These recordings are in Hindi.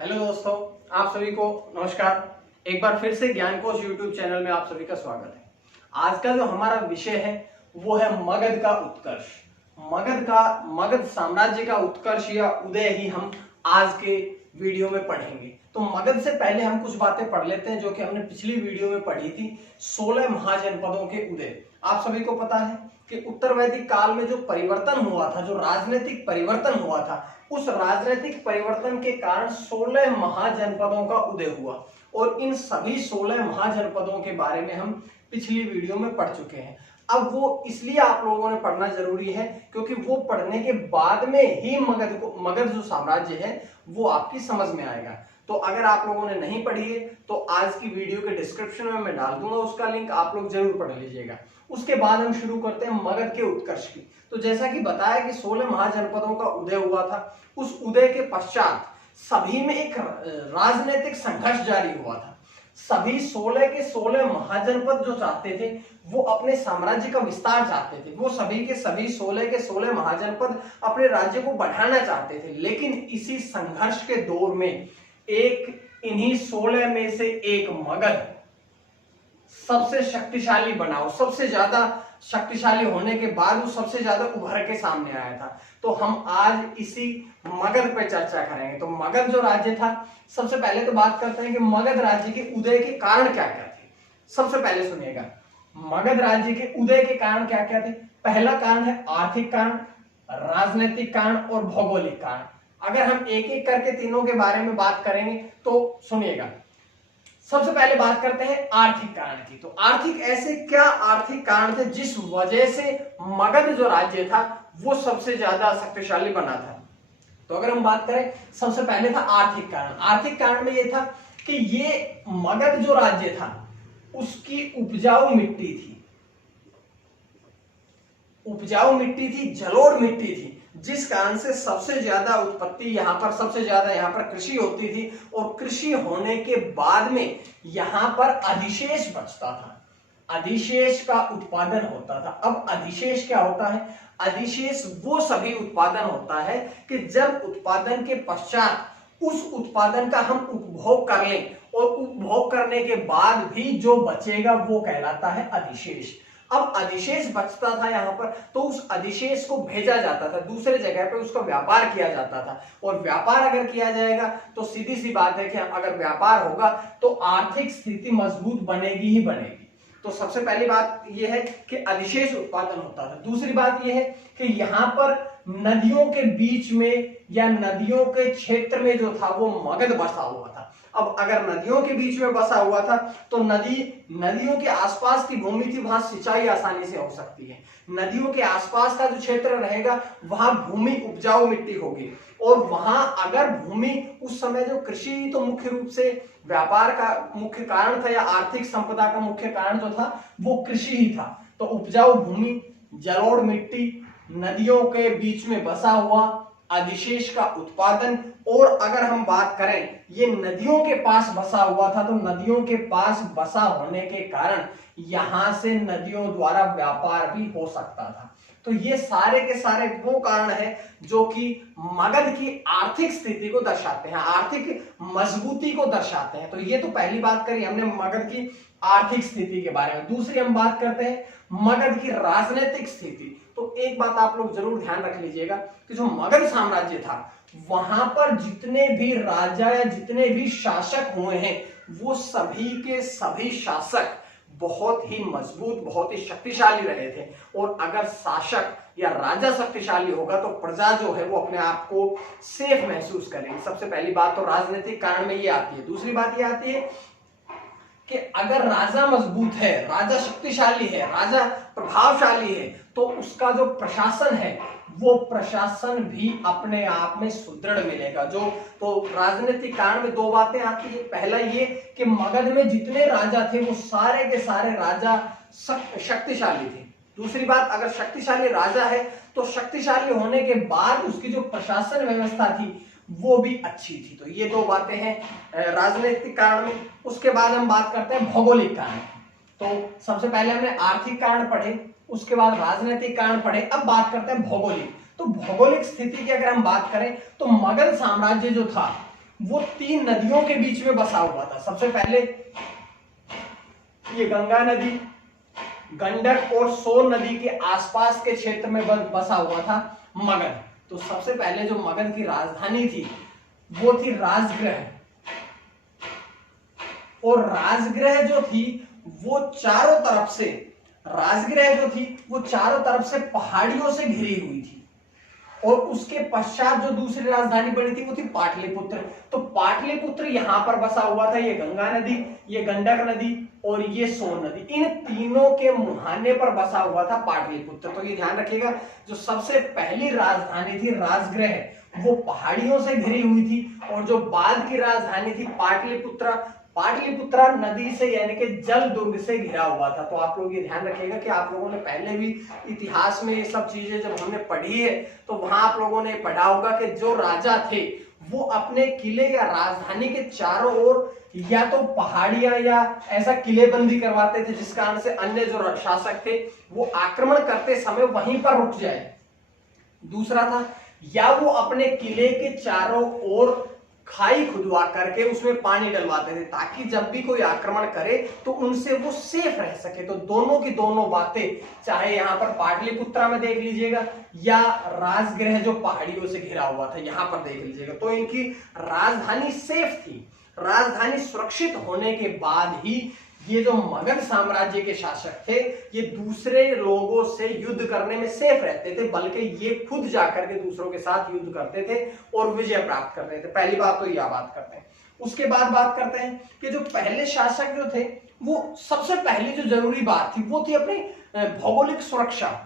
हेलो दोस्तों, आप सभी को नमस्कार। एक बार फिर से ज्ञान कोश यूट्यूब चैनल में आप सभी का स्वागत है। आज का जो हमारा विषय है वो है मगध का उत्कर्ष। मगध साम्राज्य का उत्कर्ष या उदय ही हम आज के वीडियो में पढ़ेंगे। तो मगध से पहले हम कुछ बातें पढ़ लेते हैं जो कि हमने पिछली वीडियो में पढ़ी थी, 16 महाजनपदों के उदय। आप सभी को पता है कि उत्तर वैदिक काल में जो परिवर्तन हुआ था, जो राजनीतिक परिवर्तन हुआ था, उस राजनीतिक परिवर्तन के कारण 16 महाजनपदों का उदय हुआ और इन सभी 16 महाजनपदों के बारे में हम पिछली वीडियो में पढ़ चुके हैं। अब वो इसलिए आप लोगों ने पढ़ना जरूरी है क्योंकि वो पढ़ने के बाद में ही मगध जो साम्राज्य है वो आपकी समझ में आएगा। तो अगर आप लोगों ने नहीं पढ़ी है तो आज की वीडियो के डिस्क्रिप्शन में मैं डाल दूंगा उसका लिंक, आप लोग जरूर पढ़ लीजिएगा। उसके बाद हम शुरू करते हैं मगध के उत्कर्ष की। तो जैसा कि बताया कि 16 महाजनपदों का उदय हुआ था, उस उदय के पश्चात सभी में एक राजनीतिक संघर्ष जारी हुआ था। सभी 16 के 16 महाजनपद जो चाहते थे वो अपने साम्राज्य का विस्तार चाहते थे, वो सभी के सभी 16 के 16 महाजनपद अपने राज्य को बढ़ाना चाहते थे। लेकिन इसी संघर्ष के दौर में इन्हीं 16 में से एक मगध सबसे शक्तिशाली बना, सबसे ज्यादा शक्तिशाली होने के बाद वो सबसे ज्यादा उभर के सामने आया था। तो हम आज इसी मगध पे चर्चा करेंगे। तो मगध जो राज्य था, सबसे पहले तो बात करते हैं कि मगध राज्य के उदय के कारण क्या क्या थे। सबसे पहले सुनिएगा, मगध राज्य के उदय के कारण क्या क्या थे। पहला कारण है आर्थिक कारण, राजनीतिक कारण और भौगोलिक कारण। अगर हम एक एक करके तीनों के बारे में बात करेंगे तो सुनिएगा। सबसे पहले बात करते हैं आर्थिक कारण की। तो ऐसे क्या आर्थिक कारण थे जिस वजह से मगध जो राज्य था वो सबसे ज्यादा शक्तिशाली बना था। तो अगर हम बात करें, सबसे पहले था आर्थिक कारण। आर्थिक कारण में यह था कि ये मगध जो राज्य था उसकी उपजाऊ मिट्टी थी, जलोढ़ मिट्टी थी, जिस कारण से सबसे ज्यादा उत्पत्ति यहाँ पर कृषि होती थी। और कृषि होने के बाद में यहाँ पर अधिशेष बचता था, अधिशेष का उत्पादन होता था। अब अधिशेष क्या होता है? अधिशेष वो सभी उत्पादन होता है कि जब उत्पादन के पश्चात उस उत्पादन का हम उपभोग कर लें और उपभोग करने के बाद भी जो बचेगा वो कहलाता है अधिशेष। अब अधिशेष बचता था यहाँ पर, तो उस अधिशेष को भेजा जाता था दूसरे जगह पे, उसका व्यापार किया जाता था। और व्यापार अगर किया जाएगा तो सीधी सी बात है कि अगर व्यापार होगा तो आर्थिक स्थिति मजबूत बनेगी ही बनेगी। तो सबसे पहली बात यह है कि अधिशेष उत्पादन होता था। दूसरी बात यह है कि यहाँ पर नदियों के बीच में या नदियों के क्षेत्र में जो था वो मगध बसा हुआ था। अब अगर नदियों के बीच में बसा हुआ था तो नदियों के आसपास की भूमि थी, वहां सिंचाई आसानी से हो सकती है। नदियों के आसपास का जो क्षेत्र रहेगा वहां भूमि उपजाऊ मिट्टी होगी। और वहां अगर भूमि उस समय जो कृषि तो मुख्य रूप से व्यापार का मुख्य कारण था या आर्थिक संपदा का मुख्य कारण जो था वो कृषि ही था। तो उपजाऊ भूमि, जलोढ़ मिट्टी, नदियों के बीच में बसा हुआ, अधिशेष का उत्पादन। और अगर हम बात करें ये नदियों के पास बसा हुआ था, तो नदियों के पास बसा होने के कारण यहां से नदियों द्वारा व्यापार भी हो सकता था। तो ये सारे के सारे वो कारण है जो कि मगध की आर्थिक स्थिति को दर्शाते हैं, आर्थिक मजबूती को दर्शाते हैं। तो ये तो पहली बात करी हमने मगध की आर्थिक स्थिति के बारे में। दूसरी हम बात करते हैं मगध की राजनीतिक स्थिति। तो एक बात आप लोग जरूर ध्यान रख लीजिएगा कि जो मगध साम्राज्य था वहां पर जितने भी राजा या जितने भी शासक हुए हैं वो सभी के सभी शासक बहुत ही मजबूत, बहुत ही शक्तिशाली रहे थे। और अगर शासक या राजा शक्तिशाली होगा तो प्रजा जो है वो अपने आप को सेफ महसूस करेगी। सबसे पहली बात तो राजनीतिक कारण में ये आती है। दूसरी बात ये आती है कि अगर राजा मजबूत है, राजा शक्तिशाली है, राजा प्रभावशाली है, तो उसका जो प्रशासन है वो प्रशासन भी अपने आप में सुदृढ़ मिलेगा। तो राजनीतिक कारण में दो बातें आती है। पहला ये कि मगध में जितने राजा थे वो सारे के सारे राजा शक्तिशाली थे। दूसरी बात, अगर शक्तिशाली राजा है तो शक्तिशाली होने के बाद उसकी जो प्रशासन व्यवस्था थी वो भी अच्छी थी। तो ये दो बातें हैं राजनीतिक कारण में। उसके बाद हम बात करते हैं भौगोलिक कारण। तो सबसे पहले हमने आर्थिक कारण पढ़े, उसके बाद राजनीतिक कारण पढ़े, अब बात करते हैं भौगोलिक। तो भौगोलिक स्थिति की अगर हम बात करें तो मगध साम्राज्य जो था वो 3 नदियों के बीच में बसा हुआ था। सबसे पहले ये गंगा नदी, गंडक और सोन नदी के आसपास के क्षेत्र में बसा हुआ था मगध। तो सबसे पहले जो मगध की राजधानी थी वो थी राजगृह, और राजगृह जो थी वो चारों तरफ से, राजगृह जो थी वो चारों तरफ से पहाड़ियों से घिरी हुई थी। और उसके पश्चात जो दूसरी राजधानी बनी थी वो थी पाटलिपुत्र। तो पाटलिपुत्र यहां पर बसा हुआ था, ये गंगा नदी, ये गंडक नदी और ये सोन नदी, इन तीनों के मुहाने पर बसा हुआ था पाटलिपुत्र। तो ये ध्यान रखिएगा, जो सबसे पहली राजधानी थी राजगृह वो पहाड़ियों से घिरी हुई थी, और जो बाद की राजधानी थी पाटलिपुत्र, पाटलिपुत्रा नदी से यानी कि जल दुर्ग से घिरा हुआ था। तो आप लोग ये ध्यान रखिएगा कि आप लोगों ने पहले भी इतिहास में ये सब चीजें जब हमने पढ़ी है तो वहां आप लोगों ने पढ़ा होगा कि जो राजा थे वो अपने किले या राजधानी के चारों ओर या तो पहाड़ियां या ऐसा किलेबंदी करवाते थे जिस कारण से अन्य जो शासक थे वो आक्रमण करते समय वहीं पर रुक जाए। दूसरा था, या वो अपने किले के चारों ओर खाई खुदवा करके उसमें पानी डलवाते थे ताकि जब भी कोई आक्रमण करे तो उनसे वो सेफ रह सके। तो दोनों की दोनों बातें, चाहे यहां पर पाटलिपुत्रा में देख लीजिएगा या राजगृह जो पहाड़ियों से घिरा हुआ था यहां पर देख लीजिएगा, तो इनकी राजधानी सेफ थी। राजधानी सुरक्षित होने के बाद ही ये जो मगध साम्राज्य के शासक थे ये दूसरे लोगों से युद्ध करने में सेफ रहते थे, बल्कि ये खुद जाकर के दूसरों के साथ युद्ध करते थे और विजय प्राप्त करते थे। पहली बात तो यह बात करते हैं। उसके बाद बात करते हैं कि जो पहले शासक जो थे वो सबसे पहली जो जरूरी बात थी वो थी अपनी भौगोलिक सुरक्षा,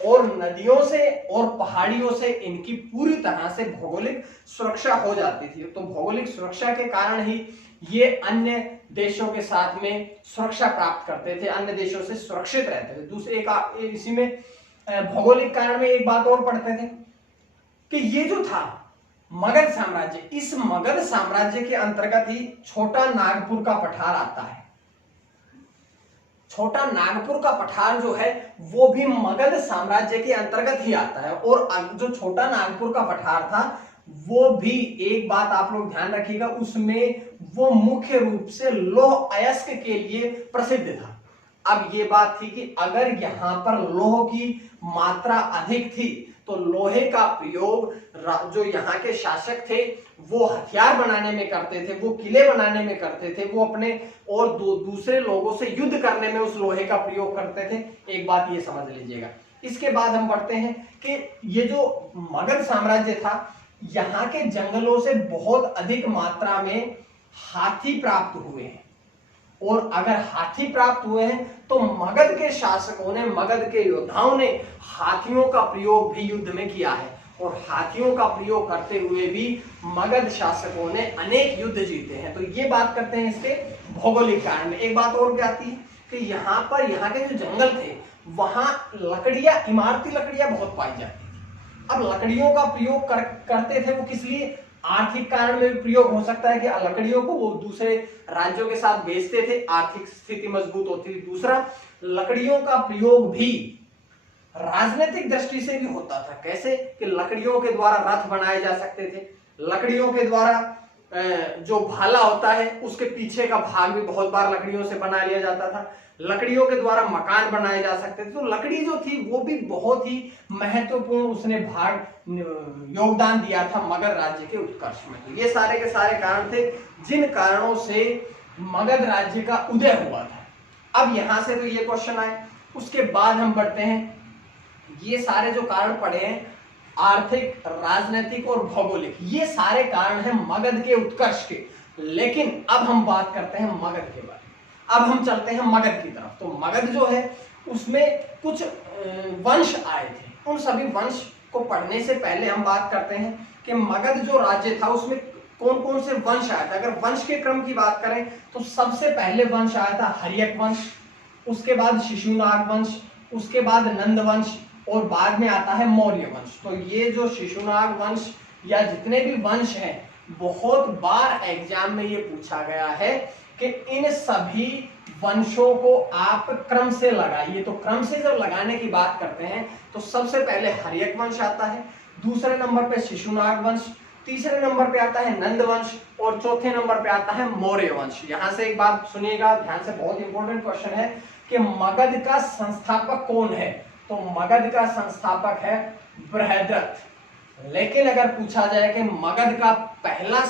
और नदियों से और पहाड़ियों से इनकी पूरी तरह से भौगोलिक सुरक्षा हो जाती थी। तो भौगोलिक सुरक्षा के कारण ही ये अन्य देशों के साथ में सुरक्षा प्राप्त करते थे, अन्य देशों से सुरक्षित रहते थे। दूसरे एक इसी में भौगोलिक कारण में एक बात और पढ़ते थे कि ये जो था मगध साम्राज्य, इस मगध साम्राज्य के अंतर्गत ही छोटा नागपुर का पठार आता है। छोटा नागपुर का पठार जो है वो भी मगध साम्राज्य के अंतर्गत ही आता है, और जो छोटा नागपुर का पठार था वो भी, एक बात आप लोग ध्यान रखिएगा, उसमें वो मुख्य रूप से लौह अयस्क के लिए प्रसिद्ध था। अब ये बात थी कि अगर यहां पर लौह की मात्रा अधिक थी तो लोहे का प्रयोग जो यहाँ के शासक थे वो हथियार बनाने में करते थे, वो किले बनाने में करते थे, वो अपने और दूसरे लोगों से युद्ध करने में उस लोहे का प्रयोग करते थे। एक बात ये समझ लीजिएगा। इसके बाद हम बढ़ते हैं कि ये जो मगध साम्राज्य था यहाँ के जंगलों से बहुत अधिक मात्रा में हाथी प्राप्त हुए हैं, और अगर हाथी प्राप्त हुए हैं तो मगध के शासकों ने, मगध के योद्धाओं ने हाथियों का प्रयोग भी युद्ध में किया है, और हाथियों का प्रयोग करते हुए भी मगध शासकों ने अनेक युद्ध जीते हैं। तो ये बात करते हैं इसके भौगोलिक कारण में। एक बात और क्या आती है कि यहाँ पर, यहाँ के जो जंगल थे वहां लकड़ियां, इमारती लकड़ियां बहुत पाई जाती थी। अब लकड़ियों का प्रयोग करते थे वो किस लिए? आर्थिक कारण में भी प्रयोग हो सकता है कि लकड़ियों को वो दूसरे राज्यों के साथ बेचते थे, आर्थिक स्थिति मजबूत होती थी। दूसरा, लकड़ियों का प्रयोग भी राजनीतिक दृष्टि से भी होता था। कैसे? कि लकड़ियों के द्वारा रथ बनाए जा सकते थे, लकड़ियों के द्वारा जो भाला होता है उसके पीछे का भाग भी बहुत बार लकड़ियों से बना लिया जाता था, लकड़ियों के द्वारा मकान बनाए जा सकते थे। तो लकड़ी जो थी वो भी बहुत ही महत्वपूर्ण उसने भाग योगदान दिया था मगध राज्य के उत्कर्ष में। तो ये सारे के सारे कारण थे जिन कारणों से मगध राज्य का उदय हुआ था। अब यहां से तो ये क्वेश्चन आए। उसके बाद हम बढ़ते हैं, ये सारे जो कारण पड़े हैं आर्थिक, राजनीतिक और भौगोलिक, ये सारे कारण हैं मगध के उत्कर्ष के। लेकिन अब हम बात करते हैं मगध के बारे में। अब हम चलते हैं मगध की तरफ। तो मगध जो है उसमें कुछ वंश आए थे। उन सभी वंश को पढ़ने से पहले हम बात करते हैं कि मगध जो राज्य था उसमें कौन कौन से वंश आए थे। अगर वंश के क्रम की बात करें तो सबसे पहले वंश आया था हर्यक वंश, उसके बाद शिशुनाग वंश, उसके बाद नंद वंश, और बाद में आता है मौर्य वंश। तो ये जो शिशुनाग वंश या जितने भी वंश हैं, बहुत बार एग्जाम में ये पूछा गया है कि इन सभी वंशों को आप क्रम से लगाइए। तो क्रम से जब लगाने की बात करते हैं तो सबसे पहले हर्यक वंश आता है, दूसरे नंबर पे शिशुनाग वंश, तीसरे नंबर पे आता है नंद वंश, और चौथे नंबर पे आता है मौर्य वंश। यहां से एक बात सुनिएगा ध्यान से, बहुत इंपॉर्टेंट क्वेश्चन है कि मगध का संस्थापक कौन है। तो मगध का संस्थापक है बृहद्रथ। लेकिन अगर पूछा जाए कि मगध का पहला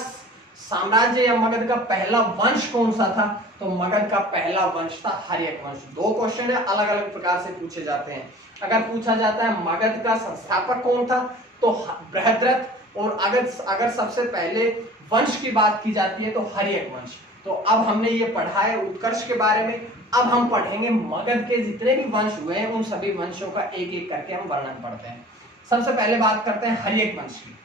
साम्राज्य या मगध का पहला वंश कौन सा था, तो मगध का पहला वंश था हर्यक वंश। दो क्वेश्चन है, अलग अलग प्रकार से पूछे जाते हैं। अगर पूछा जाता है मगध का संस्थापक कौन था तो बृहद्रथ, और अगर सबसे पहले वंश की बात की जाती है तो हर्यक वंश। तो अब हमने ये पढ़ा है उत्कर्ष के बारे में, अब हम पढ़ेंगे मगध के जितने भी वंश हुए हैं उन सभी वंशों का एक एक करके हम वर्णन पढ़ते हैं। सबसे पहले बात करते हैं हर्यक वंश की।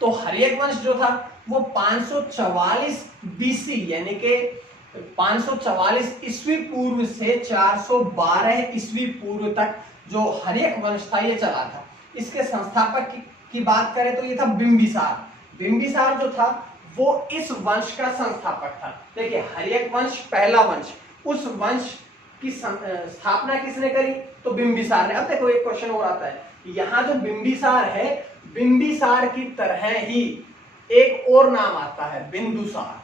तो हर्यक वंश जो था वो 544 बीसी यानी कि 544 ईस्वी पूर्व से 412 ईस्वी पूर्व तक जो हर्यक वंश था ये चला था। इसके संस्थापक की बात करें तो ये था बिंबिसार। बिंबिसार जो था वो इस वंश का संस्थापक था। देखिए हर्यक वंश पहला वंश, उस वंश की स्थापना किसने करी तो बिंबिसार ने। अब देखो एक क्वेश्चन और आता है, यहाँ जो बिंबिसार है, बिंबिसार की तरह ही एक और नाम आता है बिंदुसार।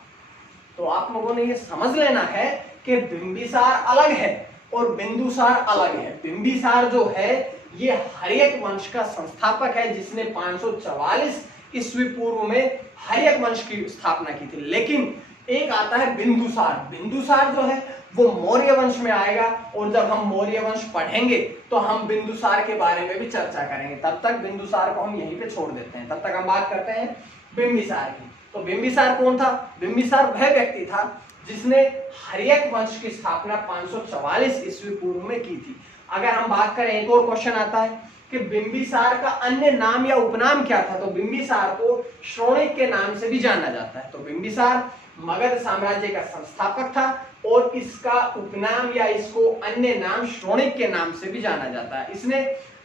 तो आप लोगों ने ये समझ लेना है कि बिंबिसार अलग है और बिंदुसार अलग है। बिंबिसार जो है ये हर्यक वंश का संस्थापक है जिसने 544 ईस्वी पूर्व में हर्यक वंश की स्थापना की थी। लेकिन एक आता है बिंदुसार। बिंदुसार जो है वो मौर्य वंश में आएगा, और जब हम मौर्य वंश पढ़ेंगे तो हम बिंदुसार के बारे में भी चर्चा करेंगे। तब तक बिंदुसार को हम यहीं पे छोड़ देते हैं, तब तक हम बात करते हैं बिंबिसार की। तो बिंबिसार कौन था? बिंबिसार वह व्यक्ति था जिसने हर्यक वंश की स्थापना 544 ईस्वी पूर्व में की थी। अगर हम बात करें, एक और क्वेश्चन आता है कि बिंबिसार का अन्य नाम या उपनाम क्या था, तो बिंबिसार को श्रोणिक के नाम से भी जाना जाता है। तो बिंबिसार मगध साम्राज्य का संस्थापक था और इसका उपनाम या इसको अन्य नाम श्रोणिक के नाम से भी जाना जाता है। इसने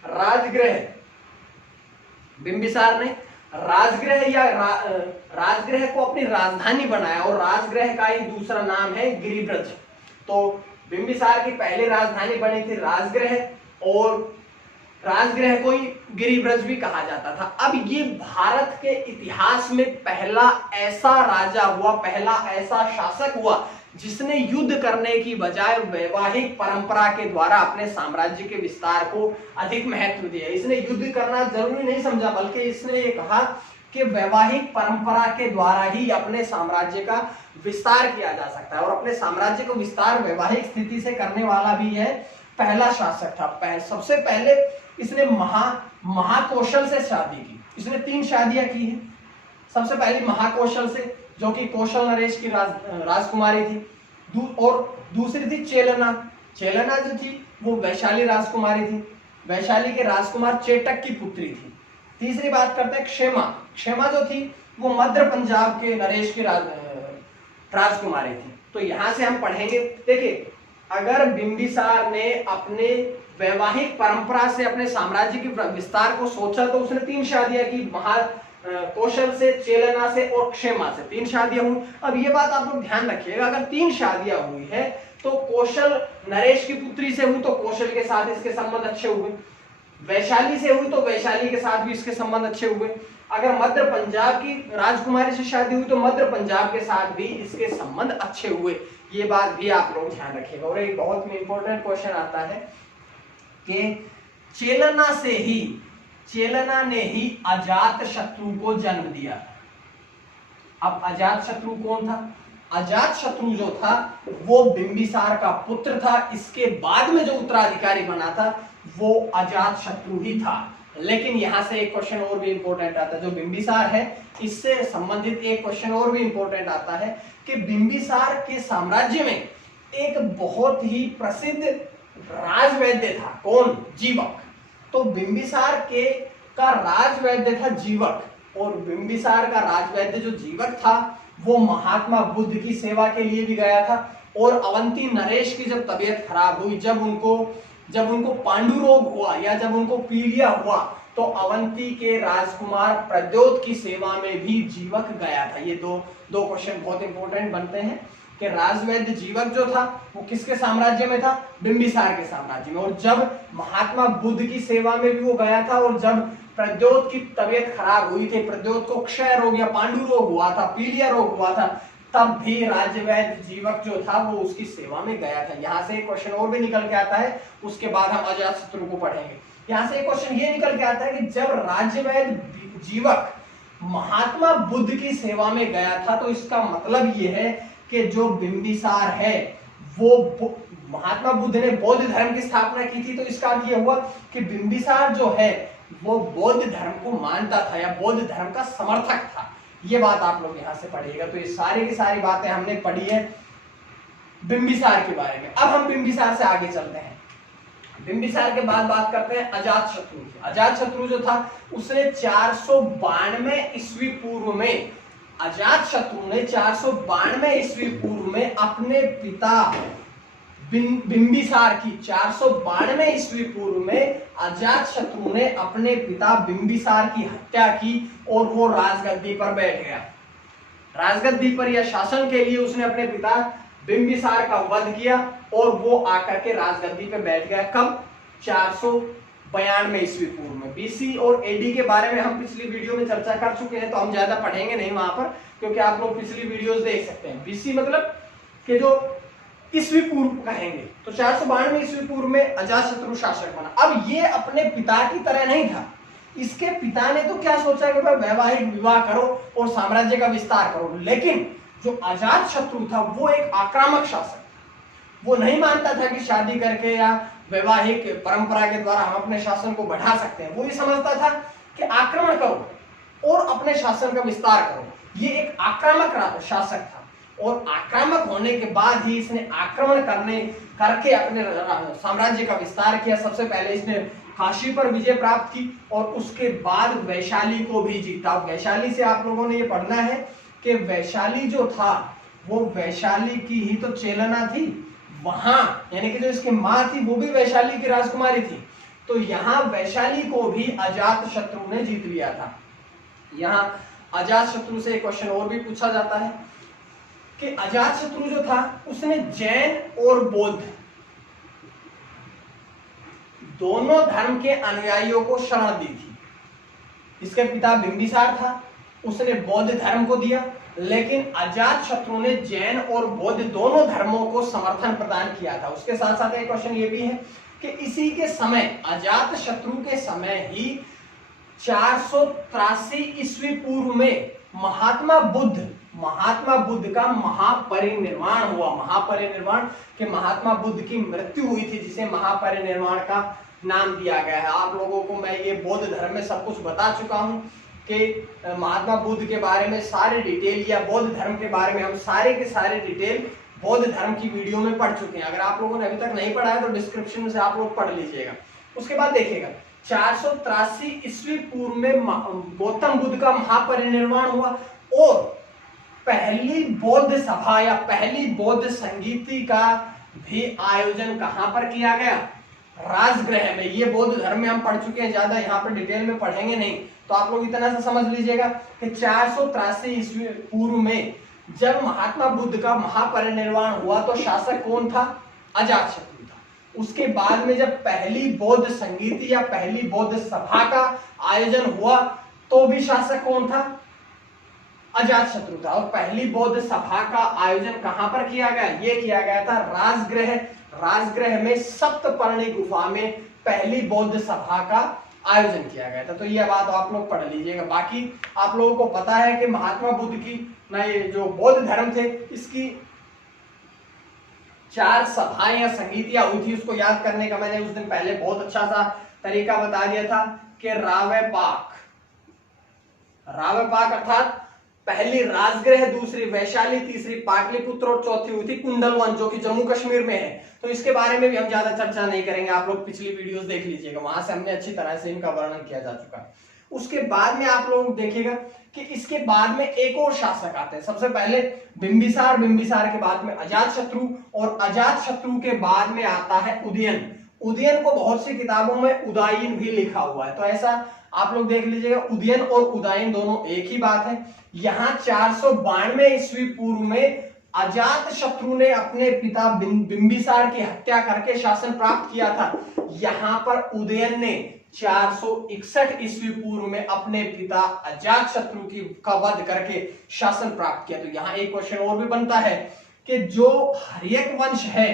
राजगृह, बिंबिसार ने राजगृह या राजगृह को अपनी राजधानी बनाया, और राजगृह का ही दूसरा नाम है गिरिब्रज। तो बिंबिसार की पहली राजधानी बनी थी राजगृह, और राजगृह को ही गिरिब्रज भी कहा जाता था। अब ये भारत के इतिहास में पहला ऐसा राजा हुआ, पहला ऐसा शासक हुआ जिसने युद्ध करने की बजाय वैवाहिक परंपरा के द्वारा अपने साम्राज्य के विस्तार को अधिक महत्व दिया। इसने युद्ध करना जरूरी नहीं समझा, बल्कि इसने ये कहा कि वैवाहिक परंपरा के द्वारा ही अपने साम्राज्य का विस्तार किया जा सकता है, और अपने साम्राज्य को विस्तार वैवाहिक स्थिति से करने वाला भी है पहला शासक था। सबसे पहले इसने महाकौशल से शादी की। इसने 3 शादियां की हैं। सबसे पहले महाकौशल से, जो कि कौशल नरेश की राजकुमारी थी, और दूसरी थी चेलना। चेलना जो थी वो वैशाली राजकुमारी थी, वैशाली के राजकुमार चेटक की पुत्री थी। तीसरी बात करते हैं क्षेमा। क्षेमा जो थी वो मध्य पंजाब के नरेश की राजकुमारी थी। तो यहां से हम पढ़ेंगे, देखिए अगर बिंबिसार ने अपने वैवाहिक परंपरा से अपने साम्राज्य के विस्तार को सोचा तो उसने 3 शादियां की, कौशल से, चेलना से और क्षेमा से 3 शादियां हुई। अब ये बात आप लोग ध्यान रखिएगा, अगर 3 शादियां हुई है तो कौशल नरेश की पुत्री से हुई तो कौशल के साथ इसके संबंध अच्छे हुए, वैशाली से हुई तो वैशाली के साथ भी इसके संबंध अच्छे हुए, अगर मध्य पंजाब की राजकुमारी से शादी हुई तो मध्य पंजाब के साथ भी इसके संबंध अच्छे हुए। ये बात भी आप लोग ध्यान रखिएगा। और एक बहुत ही इंपॉर्टेंट क्वेश्चन आता है कि चेलना ने ही अजात शत्रु को जन्म दिया। अब अजात शत्रु कौन था? अजात शत्रु जो था वो बिंबिसार का पुत्र था। इसके बाद में जो उत्तराधिकारी बना था वो अजात शत्रु ही था। लेकिन यहां से एक क्वेश्चन और भी इंपॉर्टेंट आता है, जो बिंबिसार है इससे संबंधित एक क्वेश्चन और भी इंपॉर्टेंट आता है कि बिंबिसार के साम्राज्य में एक बहुत ही प्रसिद्ध राजवैद्य था। कौन? जीवक। तो बिंबिसार का राजवैद्य था जीवक, और बिंबिसार का राजवैद्य जो जीवक था वो महात्मा बुद्ध की सेवा के लिए भी गया था। और अवंती नरेश की जब तबीयत खराब हुई, जब उनको पांडु रोग हुआ या जब उनको पीलिया हुआ, तो अवंती के राजकुमार प्रद्योत की सेवा में भी जीवक गया था। ये दो क्वेश्चन बहुत इंपॉर्टेंट बनते हैं कि राजवैद्य जीवक जो था वो किसके साम्राज्य में था? बिंबिसार के साम्राज्य में। और जब महात्मा बुद्ध की सेवा में भी वो गया था, और जब प्रद्योत की तबीयत खराब हुई थी, प्रद्योत को क्षय रोग या पांडु रोग हुआ था, पीलिया रोग हुआ था, तब भी राज्यवैद्य जीवक जो था वो उसकी सेवा में गया था। यहाँ से एक क्वेश्चन और भी निकल के आता है, उसके बाद हम अजातशत्रु को पढ़ेंगे। यहाँ से एक क्वेश्चन ये निकल के आता है कि जब राज्यवैद्य जीवक महात्मा बुद्ध की सेवा में गया था, तो इसका मतलब ये है कि जो बिंबिसार है वो महात्मा बुद्ध ने बौद्ध धर्म की स्थापना की थी, तो इसका अर्थ ये हुआ कि बिंबिसार जो है वो बौद्ध धर्म को मानता था या बौद्ध धर्म का समर्थक था। ये बात आप लोग यहां से पढ़िएगा। तो ये सारी की सारी बातें हमने पढ़ी है बिंबिसार के बारे में। अब हम बिंबिसार से आगे चलते हैं। बिंबिसार के बाद बात करते हैं अजातशत्रु की। अजातशत्रु जो था उसने 492 ईस्वी पूर्व में, अजातशत्रु ने 492 ईस्वी पूर्व में अपने पिता बिंबिसार की, 492 ईस्वी पूर्व में अजातशत्रु ने अपने पिता बिंबिसार की हत्या की और वो राजगद्दी पर बैठ गया। राजगद्दी पर या शासन के लिए उसने अपने पिता बिंबिसार का वध किया और वो आकर के राजगद्दी पे बैठ गया। कब? 492 ईस्वी पूर्व में। बीसी और एडी के बारे में हम पिछली वीडियो में चर्चा कर चुके हैं, तो हम ज्यादा पढ़ेंगे नहीं वहां पर, क्योंकि आप लोग पिछली वीडियोस देख सकते हैं। बीसी मतलब कि जो ईस्वी पूर्व कहेंगे, तो 492 ईस्वी पूर्व में अजातशत्रु शासक बना। अब ये अपने पिता की तरह नहीं था। इसके पिता ने तो क्या सोचा कि भाई वैवाहिक विवाह करो और साम्राज्य का विस्तार करो, लेकिन जो अजातशत्रु था वो एक आक्रामक शासक, वो नहीं मानता था कि शादी करके या वैवाहिक परंपरा के द्वारा हम अपने शासन को बढ़ा सकते हैं। वो ये समझता था कि आक्रमण करो और अपने शासन का विस्तार करो। ये एक आक्रामक शासक था और आक्रामक होने के बाद ही इसने आक्रमण करके अपने साम्राज्य का विस्तार किया। सबसे पहले इसने काशी पर विजय प्राप्त की और उसके बाद वैशाली को भी जीता। वैशाली से आप लोगों ने ये पढ़ना है कि वैशाली जो था वो वैशाली की ही तो चेलना थी, वहां यानी कि जो इसकी मां थी वो भी वैशाली की राजकुमारी थी। तो यहाँ वैशाली को भी अजातशत्रु ने जीत लिया था। यहाँ अजातशत्रु से एक क्वेश्चन और भी पूछा जाता है कि अजातशत्रु जो था उसने जैन और बौद्ध दोनों धर्म के अनुयायियों को शरण दी थी। इसके पिता बिंबिसार था, उसने बौद्ध धर्म को दिया, लेकिन अजातशत्रु ने जैन और बौद्ध दोनों धर्मों को समर्थन प्रदान किया था। उसके साथ साथ एक क्वेश्चन ये भी है कि इसी के समय, अजातशत्रु के समय ही 483 ईस्वी पूर्व में महात्मा बुद्ध का महापरिनिर्वाण हुआ। महापरिनिर्वाण के महात्मा बुद्ध की मृत्यु हुई थी, जिसे महापरिनिर्वाण का नाम दिया गया है। आप लोगों को मैं ये बौद्ध धर्म में सब कुछ बता चुका हूं कि महात्मा बुद्ध के बारे में सारे डिटेल या बौद्ध धर्म के बारे में हम सारे के सारे डिटेल बौद्ध धर्म की वीडियो में पढ़ चुके हैं। अगर आप लोगों ने अभी तक नहीं पढ़ा है तो डिस्क्रिप्शन से आप लोग पढ़ लीजिएगा। उसके बाद देखिएगा 483 ईस्वी पूर्व में गौतम बुद्ध का महापरिनिर्वाण हुआ और पहली बौद्ध सभा या पहली बौद्ध संगीति का भी आयोजन कहां पर किया गया? राजगृह में। ये बौद्ध धर्म में हम पढ़ चुके हैं, ज्यादा यहाँ पर डिटेल में पढ़ेंगे नहीं, तो आप लोग इतना सा समझ लीजिएगा कि 483 ईस्वी पूर्व में जब महात्मा बुद्ध का महापरिनिर्वाण हुआ तो शासक कौन था? अजातशत्रु था। उसके बाद में जब पहली बौद्ध संगीति या पहली बौद्ध सभा का आयोजन हुआ तो भी शासक कौन था? अजातशत्रु था। और पहली बौद्ध सभा का आयोजन कहां पर किया गया? ये किया गया था राजगृह। राजगृह में सप्तपर्णी गुफा में पहली बौद्ध सभा का आयोजन किया गया था। तो यह बात आप लोग पढ़ लीजिएगा। बाकी आप लोगों को पता है कि महात्मा बुद्ध की ना ये जो बौद्ध धर्म थे इसकी 4 सभाएं या संगीतियां हुई थी। उसको याद करने का मैंने उस दिन पहले बहुत अच्छा सा तरीका बता दिया था कि रावपाक अर्थात पहली राजगृह, दूसरी वैशाली, तीसरी पाटलिपुत्र और चौथी हुई थी कुंडलवन, जो कि जम्मू कश्मीर में है। तो इसके बारे में भी हम ज्यादा चर्चा नहीं करेंगे, आप लोग पिछली वीडियोस देख लीजिएगा, वहां से हमने अच्छी तरह से इनका वर्णन किया जा चुका है। उसके बाद में आप लोग देखिएगा कि इसके बाद में एक और शासक आते हैं। सबसे पहले बिंबिसार, बिंबिसार के बाद में अजातशत्रु और अजातशत्रु के बाद में आता है उदयन। उदयन को बहुत सी किताबों में उदायन भी लिखा हुआ है, तो ऐसा आप लोग देख लीजिएगा। उदयन और उदयन दोनों एक ही बात है। यहाँ 492 ईस्वी पूर्व में अजातशत्रु ने अपने पिता बिंबिसार की हत्या करके शासन प्राप्त किया था। यहाँ पर उदयन ने 461 ईस्वी पूर्व में अपने पिता अजातशत्रु का वध करके शासन प्राप्त किया। तो यहाँ एक क्वेश्चन और भी बनता है कि जो हर्यक वंश है,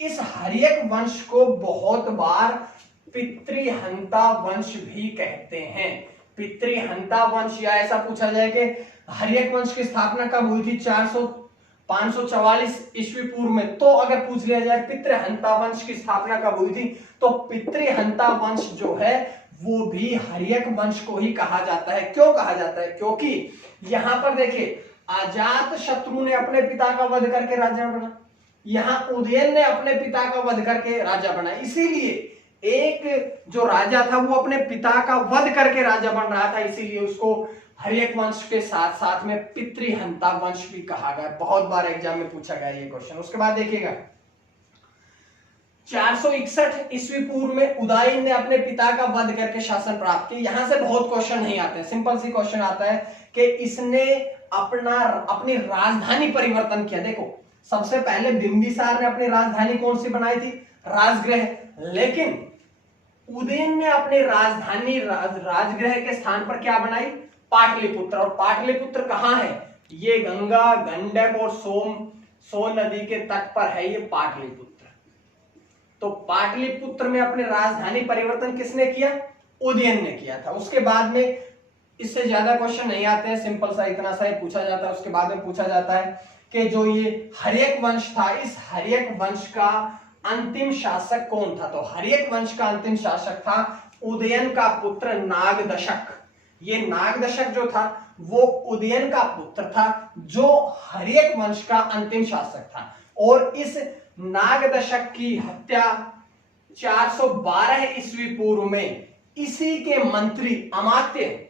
इस हर्यक वंश को बहुत बार पितृहंता वंश भी कहते हैं। पितृहंता वंश, या ऐसा पूछा जाए कि हर्यक वंश की स्थापना कब हुई थी? 544 ईस्वी पूर्व में। तो अगर पूछ लिया जाए पितृहंता वंश की स्थापना कब हुई थी, तो पितृहंता वंश जो है वो भी हर्यक वंश को ही कहा जाता है। क्यों कहा जाता है? क्योंकि यहां पर देखिए, अजातशत्रु ने अपने पिता का वध करके राजा बना, यहां उदयन ने अपने पिता का वध करके राजा बना। इसीलिए एक जो राजा था वो अपने पिता का वध करके राजा बन रहा था, इसीलिए उसको हर्यक वंश के साथ साथ में पितृहंता वंश भी कहा गया। बहुत बार एग्जाम में पूछा गया ये क्वेश्चन। उसके बाद देखिएगा 461 ईस्वी पूर्व में उदयन ने अपने पिता का वध करके शासन प्राप्त किया। यहां से बहुत क्वेश्चन नहीं आते हैं, सिंपल सी क्वेश्चन आता है कि इसने अपनी राजधानी परिवर्तन किया। देखो, सबसे पहले बिंबिसार ने अपनी राजधानी कौन सी बनाई थी? राजगृह। लेकिन उदयन ने अपनी राजधानी राजगृह के स्थान पर क्या बनाई? पाटलिपुत्र। और पाटलिपुत्र कहां है? ये गंगा, गंडक और सोन नदी के तट पर है ये पाटलिपुत्र। तो पाटलिपुत्र में अपने राजधानी परिवर्तन किसने किया? उदयन ने किया था। उसके बाद में इससे ज्यादा क्वेश्चन नहीं आते हैं, सिंपल सा इतना सा ही पूछा जाता है। उसके बाद में पूछा जाता है कि जो ये हर्यक वंश था, इस हर्यक वंश का अंतिम शासक कौन था? तो हर्यक वंश का अंतिम शासक था उदयन का पुत्र नागदशक। ये नागदशक जो था वो उदयन का पुत्र था, जो हर्यक वंश का अंतिम शासक था। और इस नागदशक की हत्या 412 ईस्वी पूर्व में इसी के मंत्री अमात्य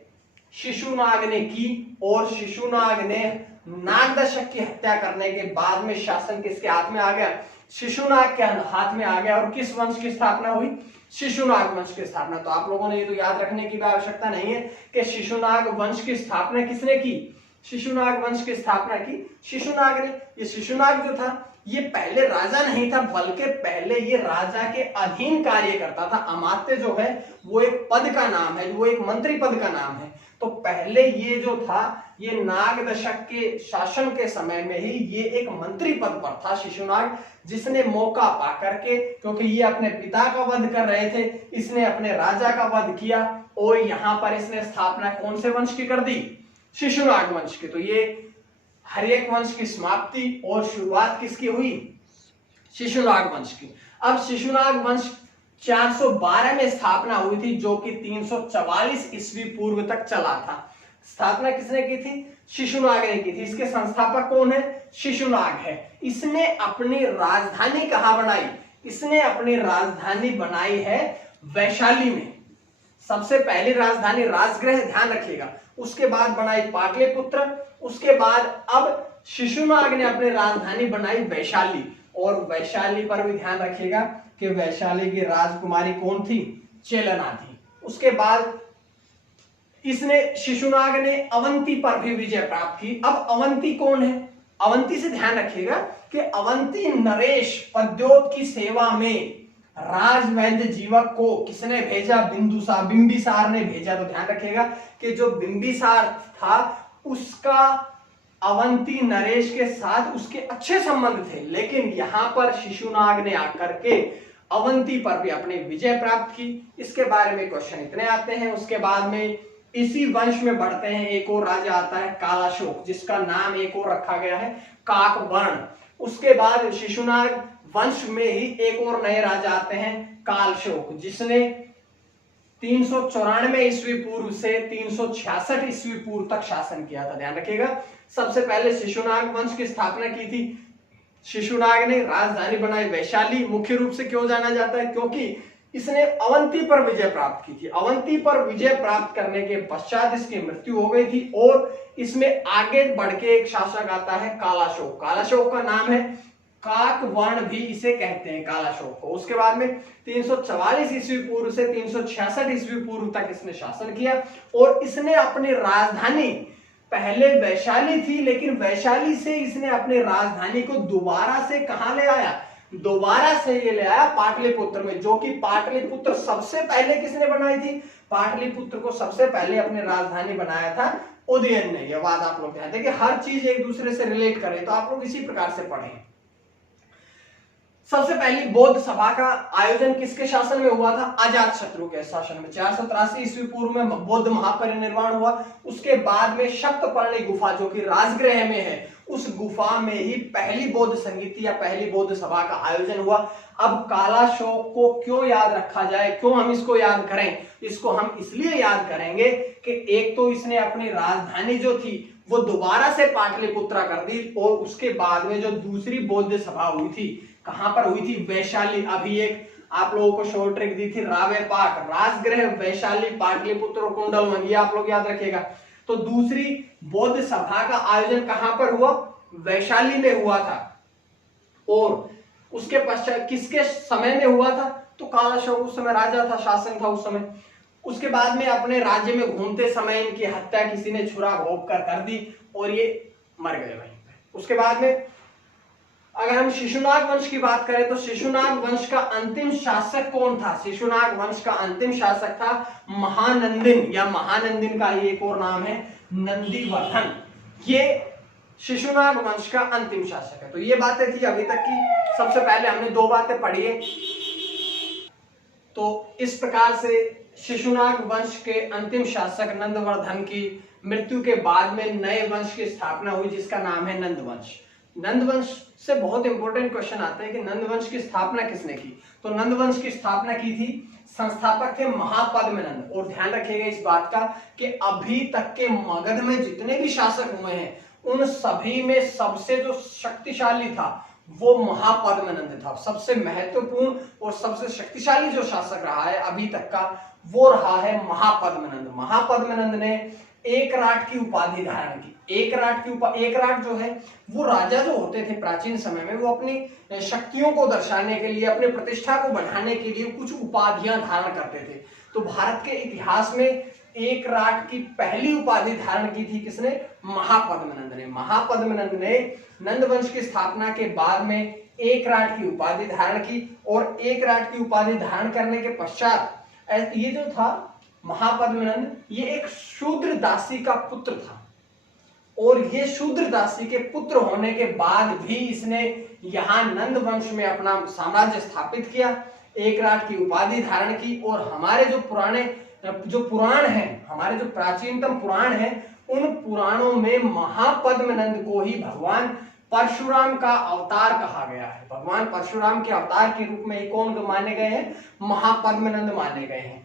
शिशुनाग ने की। और शिशुनाग ने नागदशक की हत्या करने के बाद में शासन किसके हाथ में आ गया? शिशुनाग के हाथ में आ गया। और किस वंश की स्थापना हुई? शिशुनाग वंश की स्थापना। तो आप लोगों ने ये तो याद रखने की आवश्यकता नहीं है कि शिशुनाग वंश की स्थापना किसने की? शिशुनाग वंश की स्थापना की शिशुनाग ने। ये शिशुनाग जो था ये पहले राजा नहीं था, बल्कि पहले ये राजा के अधीन कार्य करता था। अमात्य जो है वो एक पद का नाम है, वो एक मंत्री पद का नाम है। तो पहले ये जो था, ये नागदशक के शासन के समय में ही ये एक मंत्री पद पर था शिशुनाग, जिसने मौका पा करके, क्योंकि ये अपने पिता का वध कर रहे थे, इसने अपने राजा का वध किया और यहां पर इसने स्थापना कौन से वंश की कर दी? शिशुनाग वंश की। तो ये हर्यक वंश की समाप्ति और शुरुआत किसकी हुई? शिशुनाग वंश की। अब शिशुनाग वंश 412 में स्थापना हुई थी, जो कि 344 ईस्वी पूर्व तक चला था। स्थापना किसने की थी? शिशुनाग ने की थी। इसके संस्थापक कौन है? शिशुनाग है। इसने अपनी राजधानी कहां बनाई? इसने अपनी राजधानी बनाई है वैशाली में। सबसे पहली राजधानी राजगृह, ध्यान रखिएगा। उसके बाद बनाई पाटलिपुत्र। उसके बाद अब शिशुनाग ने अपनी राजधानी बनाई वैशाली। और वैशाली पर भी ध्यान रखिएगा कि वैशाली की राजकुमारी कौन थी? चेलना थी। उसके बाद इसने शिशुनाग ने अवंती पर भी विजय प्राप्त की। अब अवंती कौन है? अवंती से ध्यान रखिएगा कि अवंती नरेश पद्योत की सेवा में राजवैद्य जीवक को किसने भेजा? बिंबिसार ने भेजा। तो ध्यान रखिएगा कि जो बिंबिसार था उसका अवंती नरेश के साथ उसके अच्छे संबंध थे, लेकिन यहां पर शिशुनाग ने आकर के अवंती पर भी अपने विजय प्राप्त की। इसके बारे में क्वेश्चन इतने आते हैं। उसके बाद में इसी वंश में बढ़ते हैं, एक और राजा आता है कालाशोक, जिसका नाम एक और रखा गया है काकवर्ण। उसके बाद शिशुनाग वंश में ही एक और नए राजा आते हैं कालशोक, जिसने 394 ईस्वी पूर्व से 366 ईस्वी पूर्व तक शासन किया था। ध्यान रखिएगा, सबसे पहले शिशुनाग वंश की स्थापना की थी। शिशुनाग ने राजधानी बनाई वैशाली। मुख्य रूप से क्यों जाना जाता है? क्योंकि इसने अवंती पर विजय प्राप्त की थी। अवंती पर विजय प्राप्त करने के पश्चात इसकी मृत्यु हो गई थी और इसमें आगे बढ़ के एक शासक आता है कालाशोक। कालाशोक का नाम है काकवर्ण भी इसे कहते हैं, कालाशोक को। उसके बाद में 344 ईस्वी पूर्व से 366 ईस्वी पूर्व तक इसने शासन किया और इसने अपनी राजधानी, पहले वैशाली थी, लेकिन वैशाली से इसने अपनी राजधानी को दोबारा से कहां ले आया? दोबारा से ये ले आया पाटलिपुत्र में, जो कि पाटलिपुत्र सबसे पहले किसने बनाई थी? पाटलिपुत्र को सबसे पहले अपनी राजधानी बनाया था उदयन ने। यह बात आप लोग ध्यान दें कि हर चीज एक दूसरे से रिलेट करें, तो आप लोग इसी प्रकार से पढ़ें। सबसे पहली बौद्ध सभा का आयोजन किसके शासन में हुआ था? अजातशत्रु के शासन में। 483 ईस्वी पूर्व में बौद्ध महापरिनिर्वाण हुआ। उसके बाद में शक्तपर्णी गुफा, जो कि राजगृह में है, उस गुफा में ही पहली बौद्ध संगीति या पहली बौद्ध सभा का आयोजन हुआ। अब कालाशोक को क्यों याद रखा जाए, क्यों हम इसको याद करें? इसको हम इसलिए याद करेंगे कि एक तो इसने अपनी राजधानी जो थी वो दोबारा से पाटलिपुत्रा कर दी, और उसके बाद में जो दूसरी बौद्ध सभा हुई थी, कहां पर हुई थी? वैशाली। अभी एक आप लोगों को शॉर्ट ट्रिक दी थी, रावे पाक, राजगृह, वैशाली, पाटलिपुत्र, कुंडलवन, ये आप लोग याद रखिएगा। तो दूसरी बौद्ध सभा का आयोजन कहां पर हुआ? वैशाली में हुआ था। और उसके पश्चात किसके समय में हुआ था? तो कालाशोक उस समय राजा था, शासन था उस समय। उसके बाद में अपने राज्य में घूमते समय इनकी हत्या किसी ने छुरा घोंप कर दी और ये मर गए वहीं पे। उसके बाद में अगर हम शिशुनाग वंश की बात करें तो शिशुनाग वंश का अंतिम शासक कौन था? शिशुनाग वंश का अंतिम शासक था महानंदिन, या महानंदिन का ही एक और नाम है नंदीवर्धन। ये शिशुनाग वंश का अंतिम शासक है। तो ये बातें थी अभी तक की। सबसे पहले हमने दो बातें पढ़ी है। तो इस प्रकार से शिशुनाग वंश के अंतिम शासक नंदवर्धन की मृत्यु के बाद में नए वंश की स्थापना हुई, जिसका नाम है नंदवंश। नंदवंश से बहुत इंपॉर्टेंट क्वेश्चन आते हैं कि नंदवंश की स्थापना किसने की? तो नंदवंश की स्थापना की थी, संस्थापक थे महापद्मनंद। और ध्यान रखिएगा इस बात का कि अभी तक के मगध में जितने भी शासक हुए हैं उन सभी में सबसे जो शक्तिशाली था वो महापद्मनंद था। सबसे महत्वपूर्ण और सबसे शक्तिशाली जो शासक रहा है अभी तक का वो रहा है महापद्मनंद। महापद्मनंद ने एकराट की उपाधि धारण की। एकराट जो है वो राजा जो होते थे प्राचीन समय में, वो अपनी शक्तियों को दर्शाने के लिए, अपने प्रतिष्ठा को बढ़ाने के लिए कुछ उपाधियां धारण करते थे। तो भारत के इतिहास में एकराट की पहली उपाधि धारण की थी किसने? महापद्मनंद ने। महापद्मनंद ने नंदवंश की स्थापना के बाद में एकराट की उपाधि धारण की, और एकराट की उपाधि धारण करने के पश्चात ये जो था महापद्मनंद, ये एक शूद्र दासी का पुत्र था। और ये शूद्र दासी के पुत्र होने के बाद भी इसने यहां नंदवंश में अपना साम्राज्य स्थापित किया, एकराट की उपाधि धारण की। और हमारे जो पुराण हैं, हमारे जो प्राचीनतम पुराण हैं, उन पुराणों में महापद्मनंद को ही भगवान परशुराम का अवतार कहा गया है। भगवान परशुराम के अवतार के रूप में कौन माने गए हैं? महापद्मनंद माने गए हैं।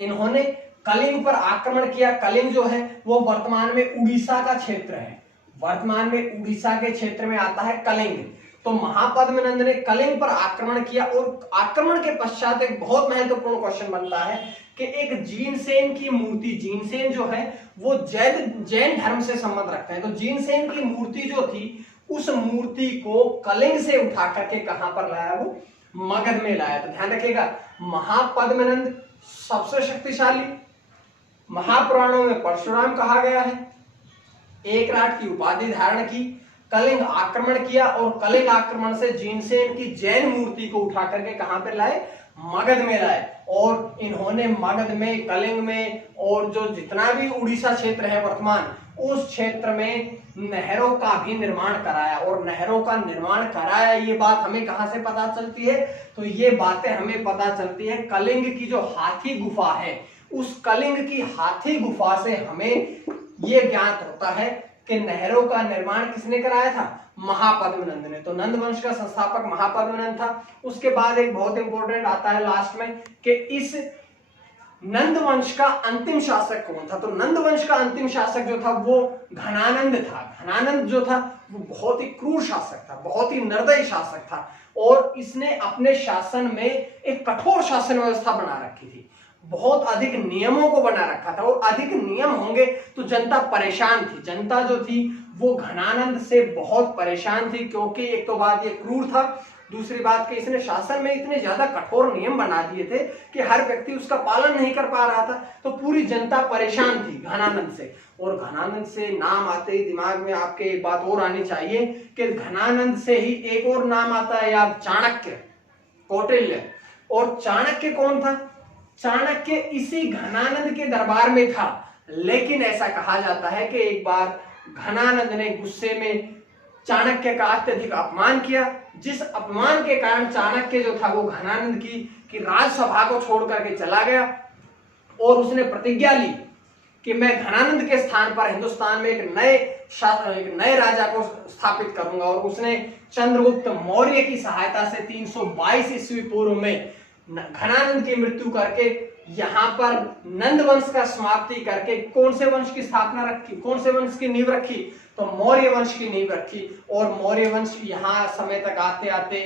इन्होंने कलिंग पर आक्रमण किया। कलिंग जो है वो वर्तमान में उड़ीसा का क्षेत्र है। वर्तमान में उड़ीसा के क्षेत्र में आता है कलिंग। तो महापद्मनंद ने कलिंग पर आक्रमण किया, और आक्रमण के पश्चात एक बहुत महत्वपूर्ण क्वेश्चन बनता है कि एक जीनसेन की मूर्ति, जीनसेन जो है वो जैन धर्म से संबंध रखते हैं। तो जीनसेन की मूर्ति जो थी, उस मूर्ति को कलिंग से उठा करके कहां पर लाया? वो मगध में लाया। तो ध्यान रखिएगा, महापद्मनंद सबसे शक्तिशाली, महापुराणों में परशुराम कहा गया है, एकराट की उपाधि धारण की, कलिंग आक्रमण किया, और कलिंग आक्रमण से जीनसेन की जैन मूर्ति को उठा करके कहां पे लाए? मगध में लाए। और इन्होंने मगध में, कलिंग में, और जो जितना भी उड़ीसा क्षेत्र है वर्तमान, उस क्षेत्र में नहरों का भी निर्माण कराया। और नहरों का निर्माण कराया, ये बात हमें कहां से पता चलती है? तो ये बातें हमें पता चलती है कलिंग की जो हाथी गुफा है, उस कलिंग की हाथी गुफा से हमें ये ज्ञात होता है कि नहरों का निर्माण किसने कराया था? महापद्मनंद ने। तो नंदवंश का संस्थापक महापद्मनंद था। उसके बाद एक बहुत इंपॉर्टेंट आता है लास्ट में कि इस नंदवंश का अंतिम शासक कौन था? तो नंदवंश का अंतिम शासक जो था वो घनानंद था। घनानंद जो था वो बहुत ही क्रूर शासक था, बहुत ही निर्दयी शासक था, और इसने अपने शासन में एक कठोर शासन व्यवस्था बना रखी थी। बहुत अधिक नियमों को बना रखा था, और अधिक नियम होंगे तो जनता परेशान थी। जनता जो थी वो घनानंद से बहुत परेशान थी, क्योंकि एक तो बात ये क्रूर था, दूसरी बात कि इसने शासन में इतने ज्यादा कठोर नियम बना दिए थे कि हर व्यक्ति उसका पालन नहीं कर पा रहा था, तो पूरी जनता परेशान थी घनानंद से। और घनानंद से नाम आते ही दिमाग में आपके एक बात और आनी चाहिए कि घनानंद से ही एक और नाम आता है यार, चाणक्य, कौटिल्य। और चाणक्य कौन था? चाणक्य इसी घनानंद के दरबार में था, लेकिन ऐसा कहा जाता है कि एक बार घनानंद ने गुस्से में चाणक्य का अत्यधिक अपमान किया, जिस अपमान के कारण चाणक्य जो था वो घनानंद की राजसभा को छोड़ करके चला गया और उसने प्रतिज्ञा ली कि मैं घनानंद के स्थान पर हिंदुस्तान में एक नए राजा को स्थापित करूंगा। और उसने चंद्रगुप्त मौर्य की सहायता से 322 ईस्वी पूर्व में घनानंद की मृत्यु करके यहाँ पर नंद वंश का समाप्ति करके कौन से वंश की स्थापना रखी, कौन से वंश की नींव रखी? तो मौर्य वंश की नींव रखी। और मौर्य वंश यहाँ समय तक आते आते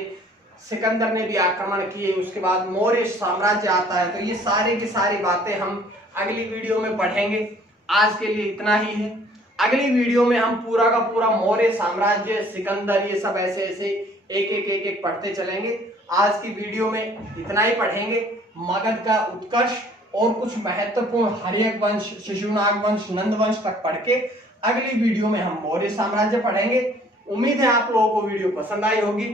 सिकंदर ने भी आक्रमण किए, उसके बाद मौर्य साम्राज्य आता है। तो ये सारी की सारी बातें हम अगली वीडियो में पढ़ेंगे। आज के लिए इतना ही है। अगली वीडियो में हम पूरा का पूरा मौर्य साम्राज्य, सिकंदर, ये सब ऐसे ऐसे एक एक पढ़ते चलेंगे। आज की वीडियो में इतना ही पढ़ेंगे। मगध का उत्कर्ष और कुछ महत्वपूर्ण हर्यक वंश, शिशुनाग वंश, नंद वंश तक पढ़ के अगली वीडियो में हम मौर्य साम्राज्य पढ़ेंगे। उम्मीद है आप लोगों को वीडियो पसंद आई होगी।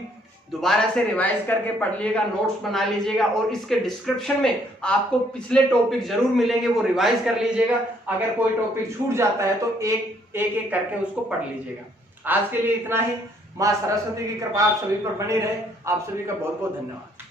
दोबारा से रिवाइज करके पढ़ लीजिएगा, नोट्स बना लीजिएगा और इसके डिस्क्रिप्शन में आपको पिछले टॉपिक जरूर मिलेंगे, वो रिवाइज कर लीजिएगा। अगर कोई टॉपिक छूट जाता है तो एक करके उसको पढ़ लीजिएगा। आज के लिए इतना ही। माँ सरस्वती की कृपा आप सभी पर बनी रहे। आप सभी का बहुत बहुत धन्यवाद।